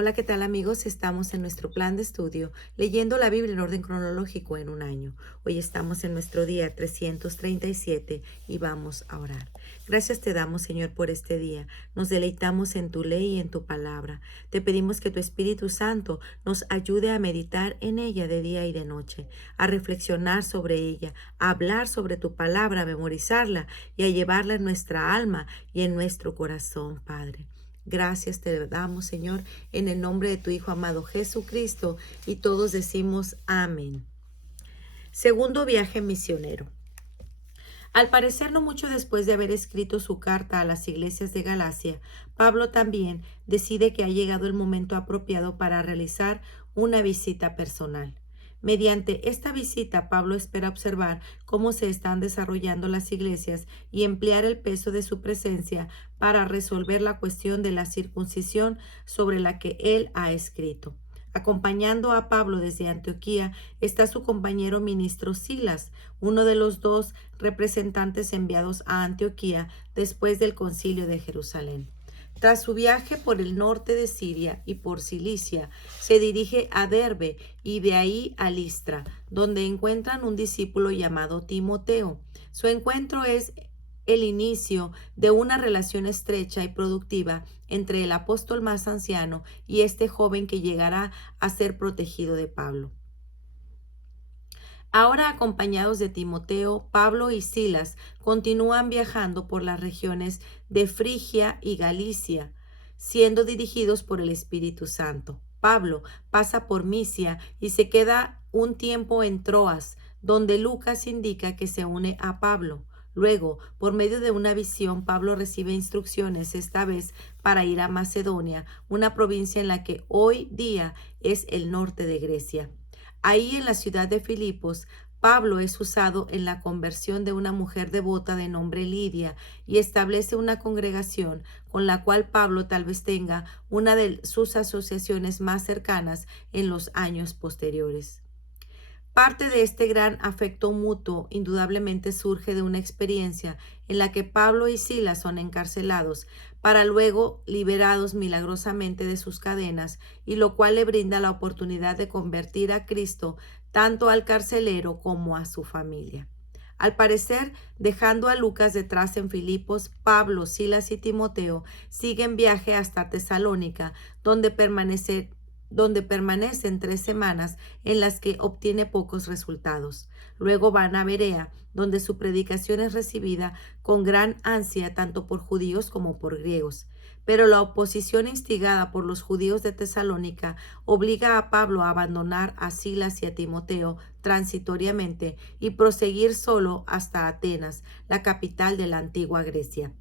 Hola, ¿qué tal amigos? Estamos en nuestro plan de estudio leyendo la Biblia en orden cronológico en un año. Hoy estamos en nuestro día 337 y vamos a orar. Gracias te damos, Señor, por este día. Nos deleitamos en tu ley y en tu palabra. Te pedimos que tu Espíritu Santo nos ayude a meditar en ella de día y de noche, a reflexionar sobre ella, a hablar sobre tu palabra, a memorizarla y a llevarla en nuestra alma y en nuestro corazón, Padre. Gracias te damos, Señor, en el nombre de tu Hijo amado Jesucristo, y todos decimos amén. Segundo viaje misionero. Al parecer, no mucho después de haber escrito su carta a las iglesias de Galacia, Pablo también decide que ha llegado el momento apropiado para realizar una visita personal. Mediante esta visita, Pablo espera observar cómo se están desarrollando las iglesias y emplear el peso de su presencia para resolver la cuestión de la circuncisión sobre la que él ha escrito. Acompañando a Pablo desde Antioquía está su compañero ministro Silas, uno de los dos representantes enviados a Antioquía después del concilio de Jerusalén. Tras su viaje por el norte de Siria y por Cilicia, se dirige a Derbe y de ahí a Listra, donde encuentran un discípulo llamado Timoteo. Su encuentro es el inicio de una relación estrecha y productiva entre el apóstol más anciano y este joven que llegará a ser protegido de Pablo. Ahora, acompañados de Timoteo, Pablo y Silas continúan viajando por las regiones de Frigia y Galicia, siendo dirigidos por el Espíritu Santo. Pablo pasa por Misia y se queda un tiempo en Troas, donde Lucas indica que se une a Pablo. Luego, por medio de una visión, Pablo recibe instrucciones, esta vez para ir a Macedonia, una provincia en la que hoy día es el norte de Grecia. Ahí en la ciudad de Filipos, Pablo es usado en la conversión de una mujer devota de nombre Lidia y establece una congregación con la cual Pablo tal vez tenga una de sus asociaciones más cercanas en los años posteriores. Parte de este gran afecto mutuo indudablemente surge de una experiencia en la que Pablo y Silas son encarcelados para luego liberados milagrosamente de sus cadenas, y lo cual le brinda la oportunidad de convertir a Cristo tanto al carcelero como a su familia. Al parecer, dejando a Lucas detrás en Filipos, Pablo, Silas y Timoteo siguen viaje hasta Tesalónica, donde permanecen 3 semanas en las que obtiene pocos resultados. Luego van a Berea, donde su predicación es recibida con gran ansia tanto por judíos como por griegos. Pero la oposición instigada por los judíos de Tesalónica obliga a Pablo a abandonar a Silas y a Timoteo transitoriamente y proseguir solo hasta Atenas, la capital de la antigua Grecia.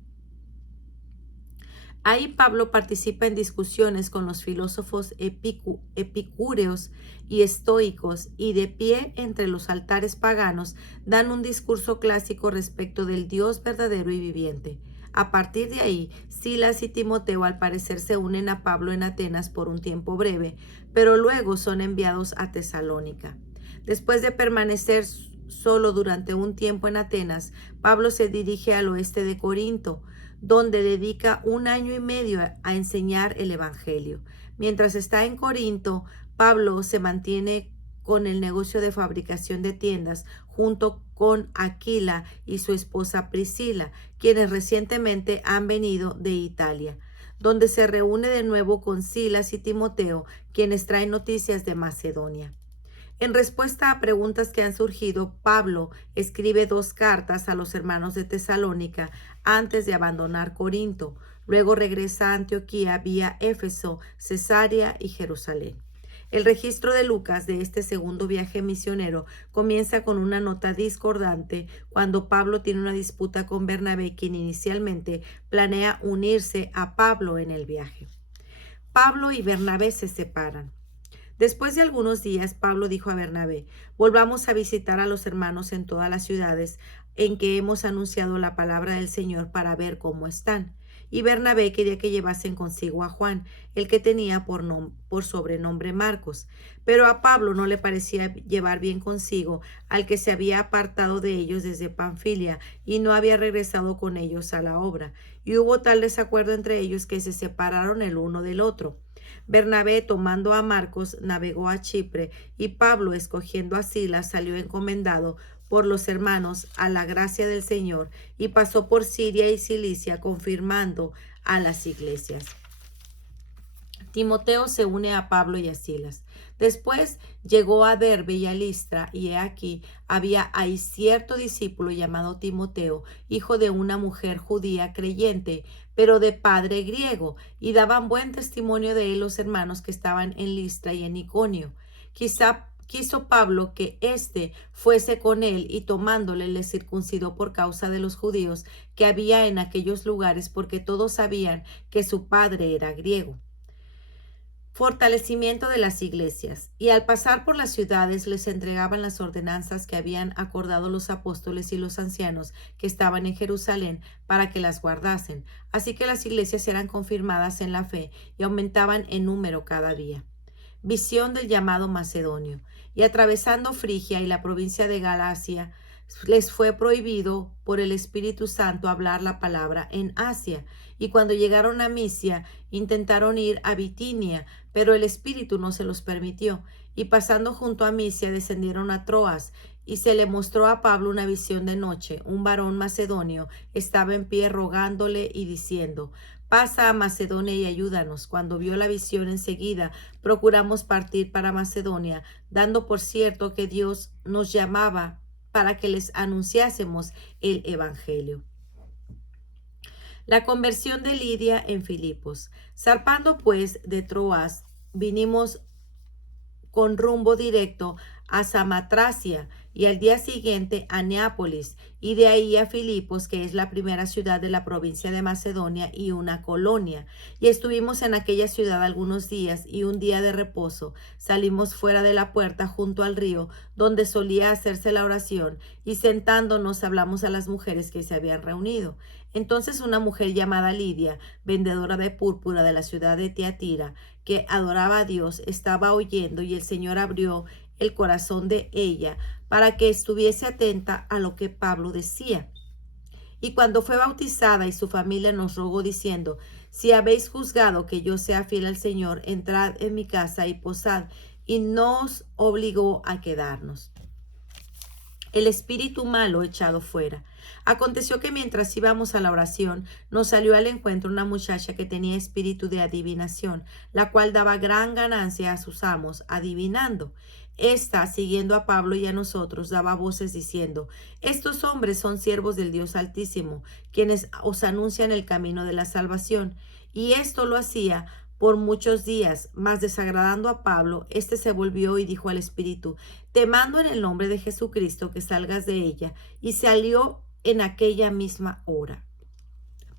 Ahí Pablo participa en discusiones con los filósofos epicúreos y estoicos, y de pie entre los altares paganos dan un discurso clásico respecto del Dios verdadero y viviente. A partir de ahí, Silas y Timoteo al parecer se unen a Pablo en Atenas por un tiempo breve, pero luego son enviados a Tesalónica. Después de permanecer solo durante un tiempo en Atenas, Pablo se dirige al oeste de Corinto, donde dedica 1 año y medio a enseñar el Evangelio. Mientras está en Corinto, Pablo se mantiene con el negocio de fabricación de tiendas junto con Aquila y su esposa Priscila, quienes recientemente han venido de Italia, donde se reúne de nuevo con Silas y Timoteo, quienes traen noticias de Macedonia. En respuesta a preguntas que han surgido, Pablo escribe 2 cartas a los hermanos de Tesalónica antes de abandonar Corinto. Luego regresa a Antioquía vía Éfeso, Cesarea y Jerusalén. El registro de Lucas de este segundo viaje misionero comienza con una nota discordante cuando Pablo tiene una disputa con Bernabé, quien inicialmente planea unirse a Pablo en el viaje. Pablo y Bernabé se separan. Después de algunos días, Pablo dijo a Bernabé: volvamos a visitar a los hermanos en todas las ciudades en que hemos anunciado la palabra del Señor para ver cómo están. Y Bernabé quería que llevasen consigo a Juan, el que tenía por sobrenombre Marcos. Pero a Pablo no le parecía llevar bien consigo al que se había apartado de ellos desde Panfilia y no había regresado con ellos a la obra. Y hubo tal desacuerdo entre ellos que se separaron el uno del otro. Bernabé, tomando a Marcos, navegó a Chipre, y Pablo, escogiendo a Silas, salió encomendado por los hermanos a la gracia del Señor, y pasó por Siria y Cilicia, confirmando a las iglesias. Timoteo se une a Pablo y a Silas. Después llegó a Derbe y a Listra, y he aquí había ahí cierto discípulo llamado Timoteo, hijo de una mujer judía creyente, pero de padre griego, y daban buen testimonio de él los hermanos que estaban en Listra y en Iconio. Quizá quiso Pablo que éste fuese con él, y tomándole le circuncidó por causa de los judíos que había en aquellos lugares, porque todos sabían que su padre era griego. Fortalecimiento de las iglesias. Y al pasar por las ciudades les entregaban las ordenanzas que habían acordado los apóstoles y los ancianos que estaban en Jerusalén para que las guardasen. Así que las iglesias eran confirmadas en la fe y aumentaban en número cada día. Visión del llamado macedonio. Y atravesando Frigia y la provincia de Galacia, les fue prohibido por el Espíritu Santo hablar la palabra en Asia. Y cuando llegaron a Misia, intentaron ir a Bitinia, pero el Espíritu no se los permitió. Y pasando junto a Misia, descendieron a Troas, y se le mostró a Pablo una visión de noche. Un varón macedonio estaba en pie rogándole y diciendo: pasa a Macedonia y ayúdanos. Cuando vio la visión enseguida, procuramos partir para Macedonia, dando por cierto que Dios nos llamaba para que les anunciásemos el evangelio. La conversión de Lidia en Filipos. Zarpando pues de Troas, vinimos con rumbo directo a Samotracia y al día siguiente a Neápolis, y de ahí a Filipos, que es la primera ciudad de la provincia de Macedonia y una colonia. Y estuvimos en aquella ciudad algunos días, y un día de reposo salimos fuera de la puerta junto al río donde solía hacerse la oración, y sentándonos hablamos a las mujeres que se habían reunido. Entonces una mujer llamada Lidia, vendedora de púrpura de la ciudad de Tiatira, que adoraba a Dios, estaba oyendo, y el Señor abrió el corazón de ella para que estuviese atenta a lo que Pablo decía. Y cuando fue bautizada y su familia nos rogó diciendo: si habéis juzgado que yo sea fiel al Señor, entrad en mi casa y posad, y nos obligó a quedarnos. El espíritu malo echado fuera. Aconteció que mientras íbamos a la oración, nos salió al encuentro una muchacha que tenía espíritu de adivinación, la cual daba gran ganancia a sus amos, adivinando. Esta, siguiendo a Pablo y a nosotros, daba voces diciendo: estos hombres son siervos del Dios Altísimo, quienes os anuncian el camino de la salvación. Y esto lo hacía por muchos días, mas desagradando a Pablo, éste se volvió y dijo al espíritu: te mando en el nombre de Jesucristo que salgas de ella. Y salió en aquella misma hora.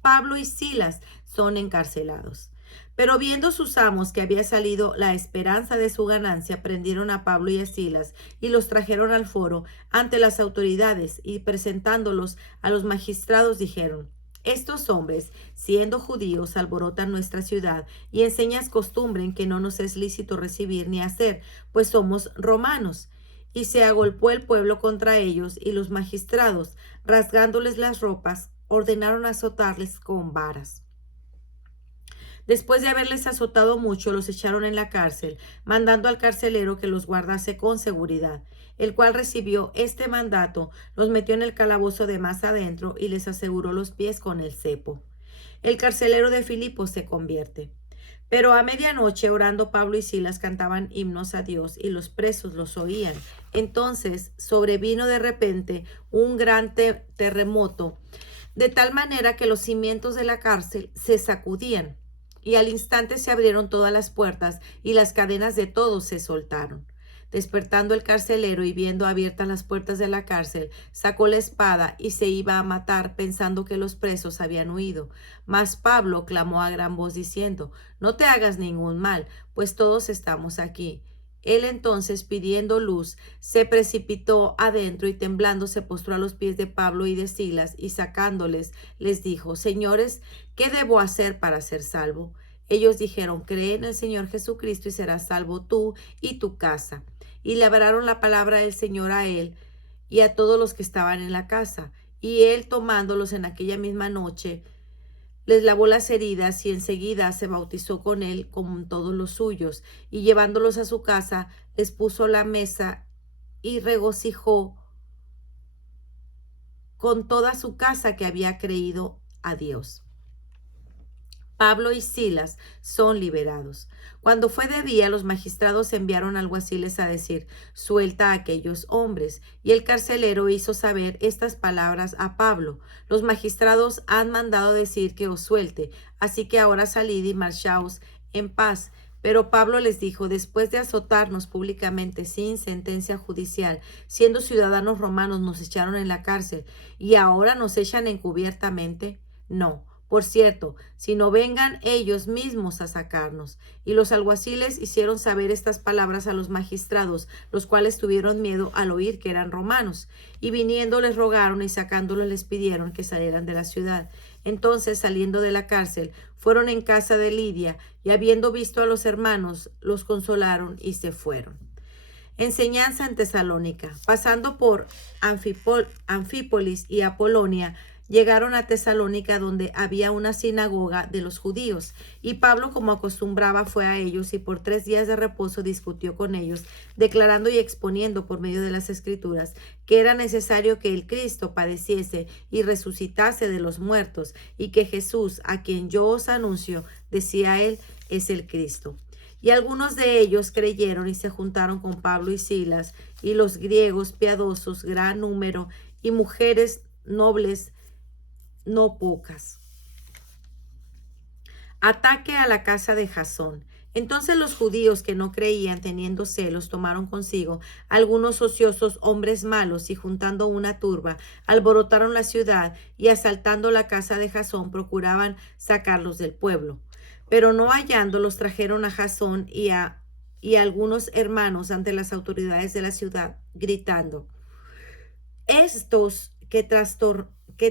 Pablo y Silas son encarcelados. Pero viendo sus amos que había salido la esperanza de su ganancia, prendieron a Pablo y a Silas y los trajeron al foro ante las autoridades, y presentándolos a los magistrados dijeron: estos hombres, siendo judíos, alborotan nuestra ciudad y enseñan costumbre en que no nos es lícito recibir ni hacer, pues somos romanos. Y se agolpó el pueblo contra ellos, y los magistrados, rasgándoles las ropas, ordenaron azotarles con varas. Después de haberles azotado mucho, los echaron en la cárcel, mandando al carcelero que los guardase con seguridad, el cual recibió este mandato, los metió en el calabozo de más adentro y les aseguró los pies con el cepo. El carcelero de Filipos se convierte. Pero a medianoche, orando, Pablo y Silas cantaban himnos a Dios, y los presos los oían. Entonces sobrevino de repente un gran terremoto, de tal manera que los cimientos de la cárcel se sacudían. Y al instante se abrieron todas las puertas, y las cadenas de todos se soltaron. Despertando el carcelero y viendo abiertas las puertas de la cárcel, sacó la espada y se iba a matar, pensando que los presos habían huido. Mas Pablo clamó a gran voz diciendo: no te hagas ningún mal, pues todos estamos aquí. Él entonces, pidiendo luz, se precipitó adentro, y temblando se postró a los pies de Pablo y de Silas, y sacándoles les dijo: señores, ¿qué debo hacer para ser salvo? Ellos dijeron: cree en el Señor Jesucristo y serás salvo tú y tu casa. Y le hablaron la palabra del Señor a él y a todos los que estaban en la casa. Y él, tomándolos en aquella misma noche, les lavó las heridas y enseguida se bautizó con él con todos los suyos, y llevándolos a su casa, les puso la mesa y regocijó con toda su casa que había creído a Dios. Pablo y Silas son liberados. Cuando fue de día, los magistrados enviaron alguaciles a decir: suelta a aquellos hombres. Y el carcelero hizo saber estas palabras a Pablo: los magistrados han mandado decir que os suelte, así que ahora salid y marchaos en paz. Pero Pablo les dijo: después de azotarnos públicamente sin sentencia judicial, siendo ciudadanos romanos, nos echaron en la cárcel, y ahora nos echan encubiertamente. No. Por cierto, si no vengan ellos mismos a sacarnos. Y los alguaciles hicieron saber estas palabras a los magistrados, los cuales tuvieron miedo al oír que eran romanos. Y viniendo les rogaron, y sacándolos les pidieron que salieran de la ciudad. Entonces, saliendo de la cárcel, fueron en casa de Lidia, y habiendo visto a los hermanos, los consolaron y se fueron. Enseñanza en Tesalónica. Pasando por Anfípolis y Apolonia, llegaron a Tesalónica, donde había una sinagoga de los judíos. Y Pablo, como acostumbraba, fue a ellos y por 3 días de reposo discutió con ellos, declarando y exponiendo por medio de las Escrituras que era necesario que el Cristo padeciese y resucitase de los muertos, y que Jesús, a quien yo os anuncio, decía él, es el Cristo. Y algunos de ellos creyeron y se juntaron con Pablo y Silas, y los griegos piadosos, gran número, y mujeres nobles no pocas. Ataque a la casa de Jasón. Entonces los judíos que no creían, teniendo celos, tomaron consigo algunos ociosos hombres malos, y juntando una turba, alborotaron la ciudad, y asaltando la casa de Jasón procuraban sacarlos del pueblo. Pero no hallándolos, trajeron a Jasón y a algunos hermanos ante las autoridades de la ciudad, gritando: estos que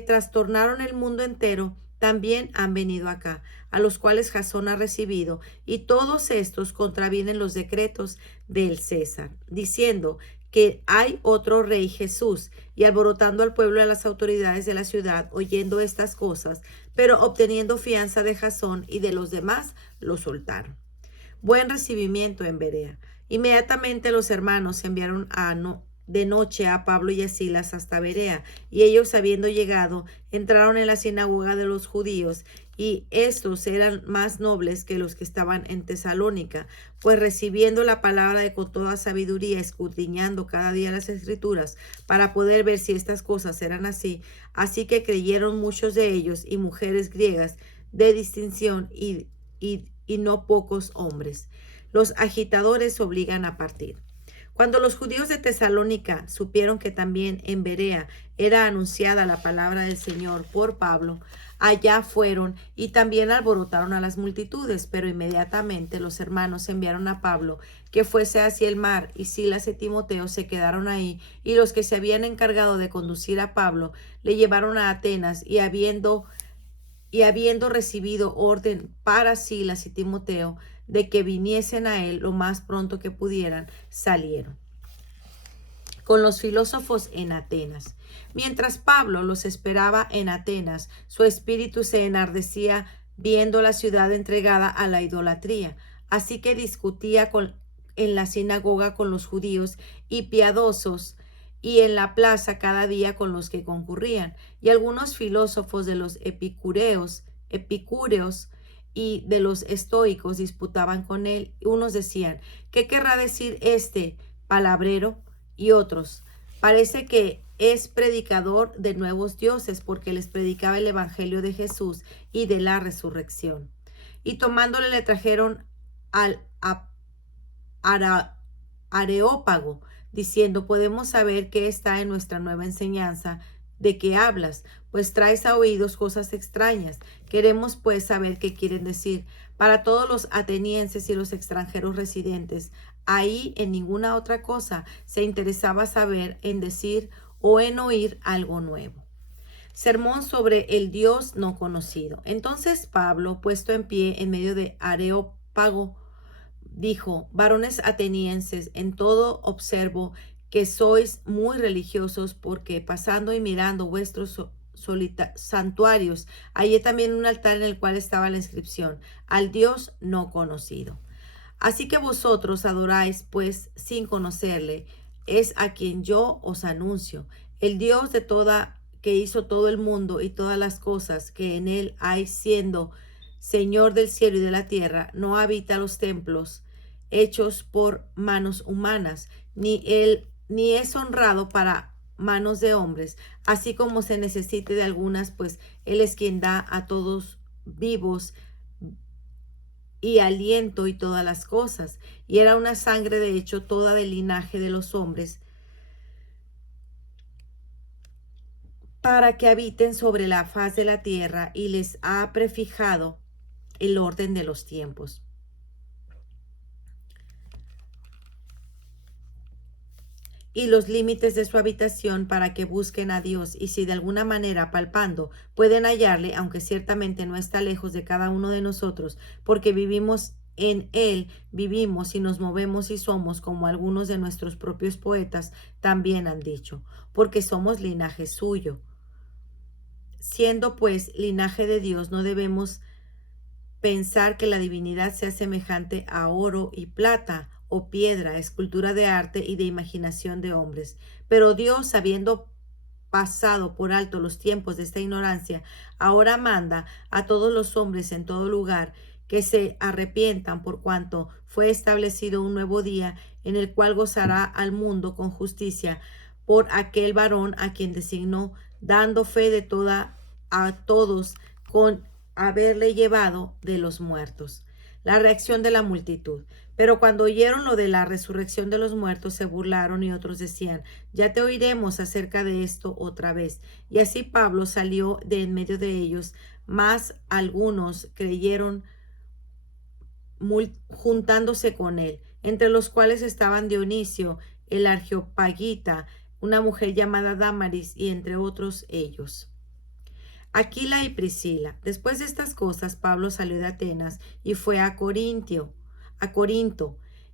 trastornaron el mundo entero también han venido acá, a los cuales Jasón ha recibido, y todos estos contravienen los decretos del César, diciendo que hay otro rey, Jesús. Y alborotando al pueblo y a las autoridades de la ciudad, oyendo estas cosas, pero obteniendo fianza de Jasón y de los demás, lo soltaron. Buen recibimiento en Berea. Inmediatamente los hermanos enviaron de noche a Pablo y a Silas hasta Berea, y ellos, habiendo llegado, entraron en la sinagoga de los judíos, y estos eran más nobles que los que estaban en Tesalónica, pues recibiendo la palabra con toda sabiduría, escudriñando cada día las Escrituras, para poder ver si estas cosas eran así. Así que creyeron muchos de ellos, y mujeres griegas de distinción, y no pocos hombres. Los agitadores obligan a partir. Cuando los judíos de Tesalónica supieron que también en Berea era anunciada la palabra del Señor por Pablo, allá fueron y también alborotaron a las multitudes. Pero inmediatamente los hermanos enviaron a Pablo que fuese hacia el mar, y Silas y Timoteo se quedaron ahí, y los que se habían encargado de conducir a Pablo le llevaron a Atenas, y habiendo recibido orden para Silas y Timoteo de que viniesen a él lo más pronto que pudieran, salieron con los filósofos en Atenas. Mientras Pablo los esperaba en Atenas, su espíritu se enardecía viendo la ciudad entregada a la idolatría. Así que discutía en la sinagoga con los judíos y piadosos, y en la plaza cada día con los que concurrían. Y algunos filósofos de los epicúreos y de los estoicos disputaban con él. Unos decían: ¿qué querrá decir este palabrero? Y otros: parece que es predicador de nuevos dioses, porque les predicaba el evangelio de Jesús y de la resurrección. Y tomándole le trajeron al Areópago, diciendo: podemos saber qué está en nuestra nueva enseñanza, de qué hablas, pues traes a oídos cosas extrañas. Queremos pues saber qué quieren decir. Para todos los atenienses y los extranjeros residentes ahí, en ninguna otra cosa se interesaba saber en decir o en oír algo nuevo. Sermón sobre el Dios no conocido. Entonces Pablo, puesto en pie en medio de Areópago, dijo: varones atenienses, en todo observo que sois muy religiosos, porque pasando y mirando vuestros santuarios. Hallé también un altar en el cual estaba la inscripción: al Dios no conocido. Así que vosotros adoráis, pues, sin conocerle, es a quien yo os anuncio. El Dios de toda, que hizo todo el mundo y todas las cosas que en él hay, siendo Señor del cielo y de la tierra, no habita los templos hechos por manos humanas, ni es honrado para manos de hombres, así como se necesite de algunas, pues él es quien da a todos vivos y aliento y todas las cosas. Y era una sangre de hecho toda del linaje de los hombres, para que habiten sobre la faz de la tierra, y les ha prefijado el orden de los tiempos y los límites de su habitación, para que busquen a Dios, y si de alguna manera palpando pueden hallarle, aunque ciertamente no está lejos de cada uno de nosotros, porque vivimos en él, vivimos y nos movemos y somos, como algunos de nuestros propios poetas también han dicho, porque somos linaje suyo. Siendo pues linaje de Dios, no debemos pensar que la divinidad sea semejante a oro y plata o piedra, escultura de arte y de imaginación de hombres. Pero Dios, habiendo pasado por alto los tiempos de esta ignorancia, ahora manda a todos los hombres en todo lugar que se arrepientan, por cuanto fue establecido un nuevo día en el cual gozará al mundo con justicia por aquel varón a quien designó, dando fe de toda a todos con haberle llevado de los muertos. La reacción de la multitud. Pero cuando oyeron lo de la resurrección de los muertos, se burlaron, y otros decían: ya te oiremos acerca de esto otra vez. Y así Pablo salió de en medio de ellos, mas algunos creyeron juntándose con él, entre los cuales estaban Dionisio, el Areopagita, una mujer llamada Dámaris, y entre otros ellos. Aquila y Priscila. Después de estas cosas, Pablo salió de Atenas y fue a Corinto,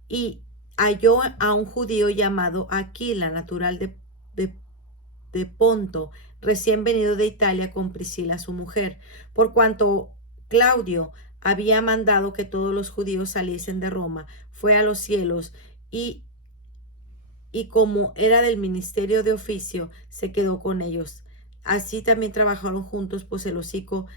y halló a un judío llamado Aquila, natural de Ponto, recién venido de Italia, con Priscila su mujer, por cuanto Claudio había mandado que todos los judíos saliesen de Roma, fue a los cielos, y como era del ministerio de oficio, se quedó con ellos. Así también trabajaron juntos, pues el oficio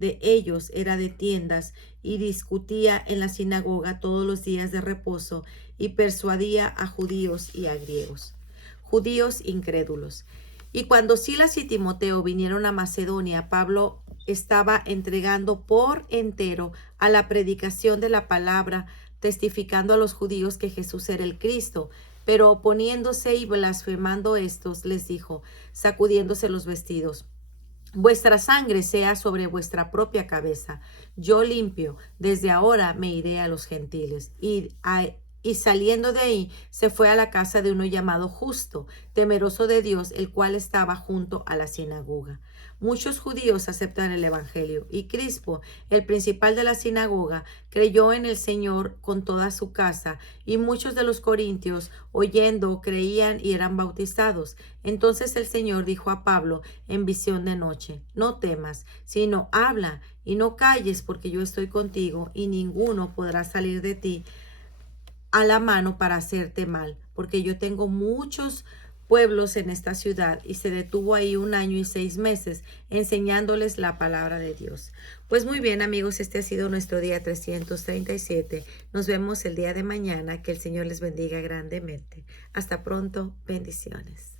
de ellos era de tiendas, y discutía en la sinagoga todos los días de reposo, y persuadía a judíos y a griegos. Judíos incrédulos. Y cuando Silas y Timoteo vinieron a Macedonia, Pablo estaba entregando por entero a la predicación de la palabra, testificando a los judíos que Jesús era el Cristo. Pero oponiéndose y blasfemando estos, les dijo, sacudiéndose los vestidos: vuestra sangre sea sobre vuestra propia cabeza. Yo limpio, desde ahora me iré a los gentiles. Y saliendo de ahí, se fue a la casa de uno llamado Justo, temeroso de Dios, el cual estaba junto a la sinagoga. Muchos judíos aceptan el evangelio, y Crispo, el principal de la sinagoga, creyó en el Señor con toda su casa, y muchos de los corintios, oyendo, creían y eran bautizados. Entonces el Señor dijo a Pablo en visión de noche: no temas, sino habla y no calles, porque yo estoy contigo, y ninguno podrá salir de ti a la mano para hacerte mal, porque yo tengo muchos pueblos en esta ciudad. Y se detuvo ahí 1 año y 6 meses enseñándoles la palabra de Dios. Pues muy bien, amigos, este ha sido nuestro día 337. Nos vemos el día de mañana. Que el Señor les bendiga grandemente. Hasta pronto. Bendiciones.